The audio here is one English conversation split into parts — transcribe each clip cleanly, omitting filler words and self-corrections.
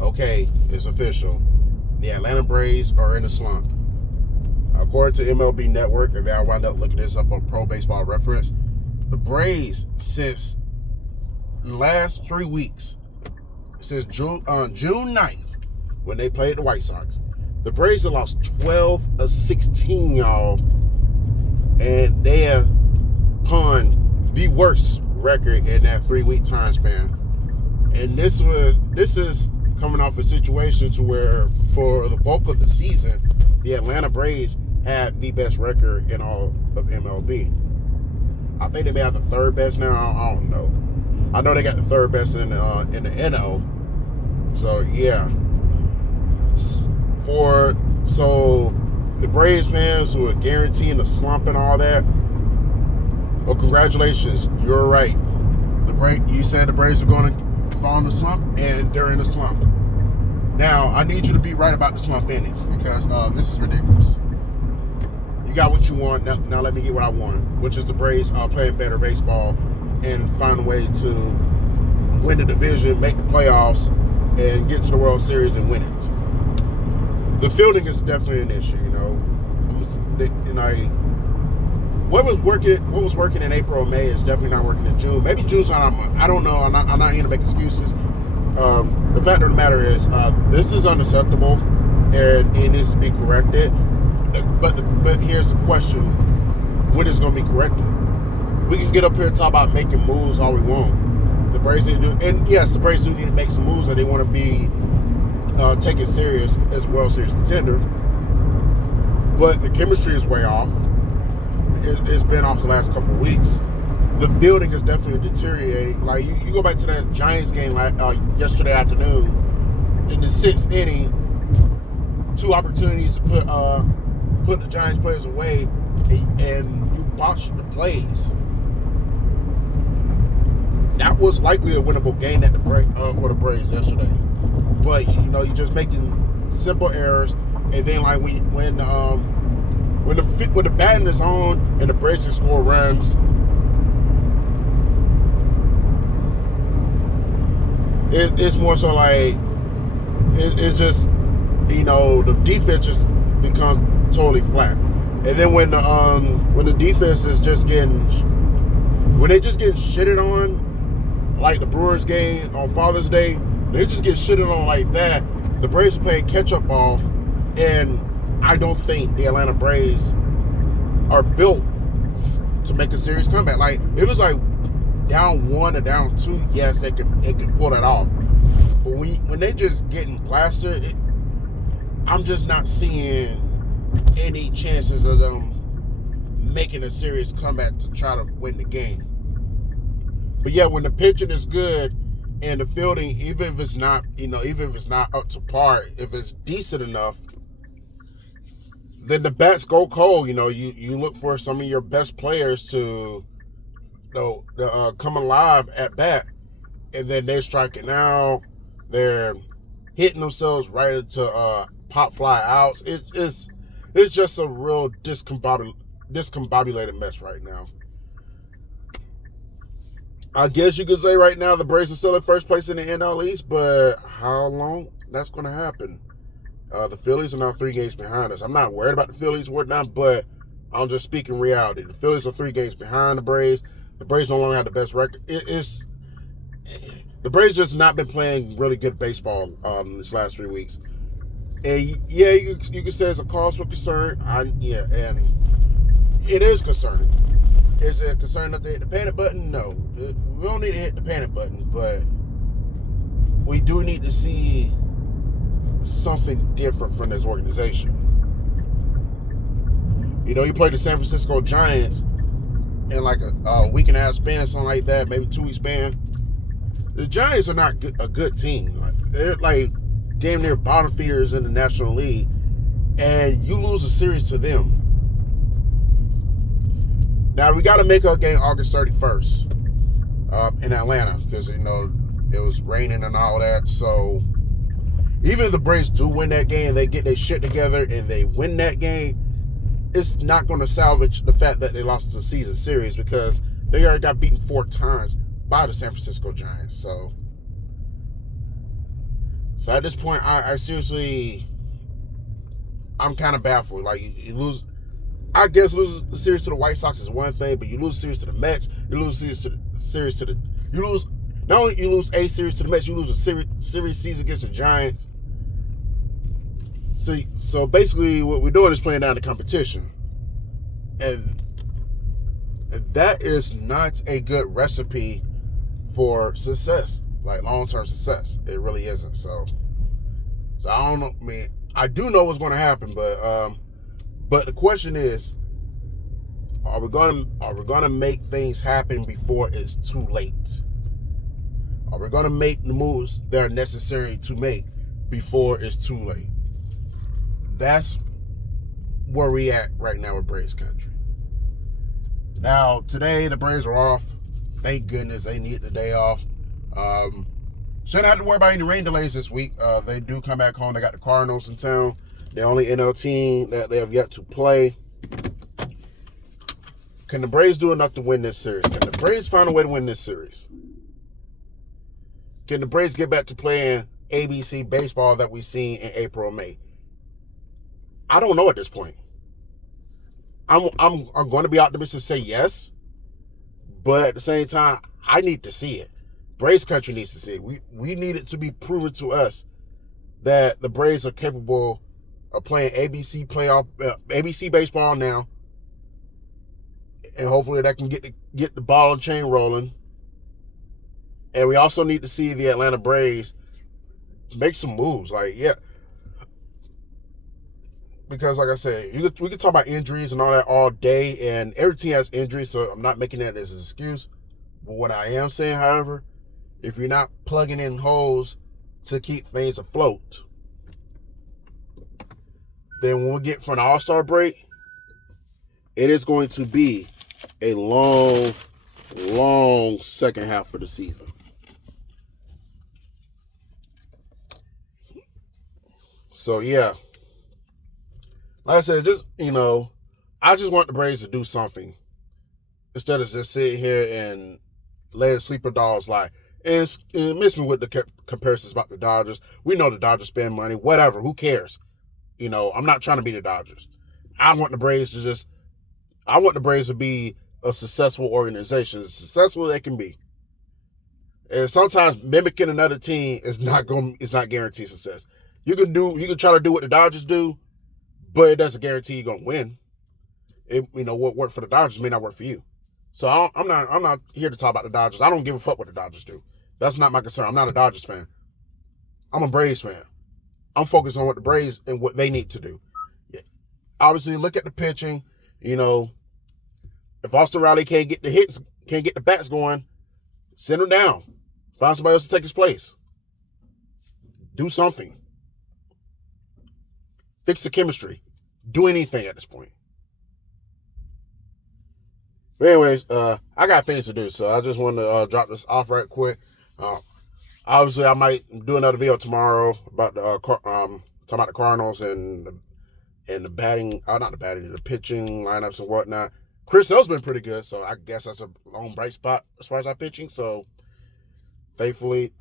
Okay, it's official. The Atlanta Braves are in a slump. According to MLB Network, and I wound up looking this up on Pro Baseball Reference, the Braves, since the last 3 weeks, since June 9th, when they played the White Sox, the Braves have lost 12 of 16, y'all. And they have pawned the worst record in that 3-week time span. And this is coming off a situation to where, for the bulk of the season, the Atlanta Braves had the best record in all of MLB. I think they may have the third best now. I don't know. I know they got the third best in the NL. So yeah. So the Braves fans who are guaranteeing the slump and all that, well, congratulations, you're right. You said the Braves are going to fall in the slump, and they're in a slump. Now, I need you to be right about the slump ending, because this is ridiculous. You got what you want, now let me get what I want, which is the Braves playing better baseball and find a way to win the division, make the playoffs, and get to the World Series and win it. The fielding is definitely an issue, you know. What was working in April or May is definitely not working in June. Maybe June's not a month. I don't know. I'm not here to make excuses. The fact of the matter is, this is unacceptable, and it needs to be corrected. But here's the question: when is it going to be corrected? We can get up here and talk about making moves all we want. The Braves need to do, and yes, the Braves do need to make some moves that they want to be taken serious as a World Series contender. But the chemistry is way off. It's been off the last couple of weeks. The fielding is definitely deteriorating. Like, you go back to that Giants game yesterday afternoon, in the 6th inning, 2 opportunities to put the Giants players away, and you botched the plays. That was likely a winnable game for the Braves yesterday. But you're just making simple errors, and then like when the batting is on and the Braves score runs, it's more so like it's just the defense just becomes totally flat. And then when the defense is just getting shitted on, like the Brewers game on Father's Day, they just get shitted on like that. The Braves play catch-up ball, and I don't think the Atlanta Braves are built to make a serious comeback. Like, it was like down 1 or down 2, yes, they can pull that off. But when they just getting plastered, I'm just not seeing any chances of them making a serious comeback to try to win the game. But yeah, when the pitching is good and the fielding, even if it's not up to par, if it's decent enough, then the bats go cold. You look for some of your best players to come alive at bat, and then they're striking out. They're hitting themselves right into pop fly outs. It's just a real discombobulated mess right now. I guess you could say right now the Braves are still in first place in the NL East, but how long that's going to happen? The Phillies are now 3 games behind us. I'm not worried about the Phillies or whatnot, but I'm just speaking reality. The Phillies are 3 games behind the Braves. The Braves no longer have the best record. The Braves just not been playing really good baseball this last 3 weeks. And yeah, you can say it's a cause for concern. And it is concerning. Is it concerning enough to hit the panic button? No. We don't need to hit the panic button, but we do need to see something different from this organization. You played the San Francisco Giants in like a week and a half span, something like that, maybe 2 week span. The Giants are not a good team. They're like damn near bottom feeders in the National League, and you lose a series to them. Now, we got to make our game August 31st in Atlanta, because, it was raining and all that. So even if the Braves do win that game, they get their shit together and they win that game, it's not going to salvage the fact that they lost the season series, because they already got beaten 4 times by the San Francisco Giants. So So at this point, I seriously, I'm kind of baffled. Like you lose, I guess lose the series to the White Sox is one thing, but you lose the series to the Mets, you lose the series to the, you lose, not only you lose a series to the Mets, you lose a series against the Giants. So basically what we're doing is playing down the competition. And that is not a good recipe for success, like long-term success. It really isn't. So I don't know. I mean, I do know what's going to happen, but the question is, are we gonna make things happen before it's too late? Are we gonna make the moves that are necessary to make before it's too late? That's where we at right now with Braves country. Now, today the Braves are off. Thank goodness they need the day off. Shouldn't have to worry about any rain delays this week. They do come back home. They got the Cardinals in town. The only NL team that they have yet to play. Can the Braves do enough to win this series? Can the Braves find a way to win this series? Can the Braves get back to playing ABC baseball that we've seen in April and May? I don't know at this point. I'm going to be optimistic and say yes, but at the same time, I need to see it. Braves country needs to see it. We need it to be proven to us that the Braves are capable of playing ABC baseball now, and hopefully that can get the ball and chain rolling. And we also need to see the Atlanta Braves make some moves. Like, yeah. Because, like I said, we could talk about injuries and all that all day, and every team has injuries, so I'm not making that as an excuse. But what I am saying, however, if you're not plugging in holes to keep things afloat, then when we get from the All-Star break, it is going to be a long, long second half of the season. So, yeah. Like I said, I just want the Braves to do something instead of just sitting here and letting sleeper dogs lie. And miss me with the comparisons about the Dodgers. We know the Dodgers spend money, whatever. Who cares? I'm not trying to be the Dodgers. I want the Braves to be a successful organization, as successful as they can be. And sometimes mimicking another team is not guaranteed success. You can try to do what the Dodgers do, but it doesn't guarantee you're gonna win. What worked for the Dodgers may not work for you. So I'm not here to talk about the Dodgers. I don't give a fuck what the Dodgers do. That's not my concern. I'm not a Dodgers fan. I'm a Braves fan. I'm focused on what the Braves and what they need to do. Yeah. Obviously, look at the pitching. If Austin Riley can't get the hits, can't get the bats going, send him down. Find somebody else to take his place. Do something. Fix the chemistry. Do anything at this point. But anyways, I got things to do, so I just wanted to drop this off right quick. Obviously, I might do another video tomorrow about talking about the Cardinals and the batting, the pitching lineups and whatnot. Chris Sale's been pretty good, so I guess that's a long bright spot as far as our pitching. So, thankfully,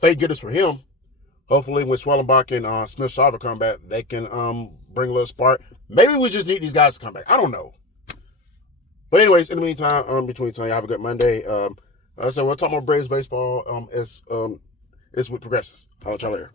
thank goodness for him. Hopefully, when Swellenbach and Smith-Shawver come back, they can bring a little spark. Maybe we just need these guys to come back. I don't know. But anyways, in the meantime, between time, you have a good Monday. So we'll talk more Braves baseball as it progresses. I'll let y'all later.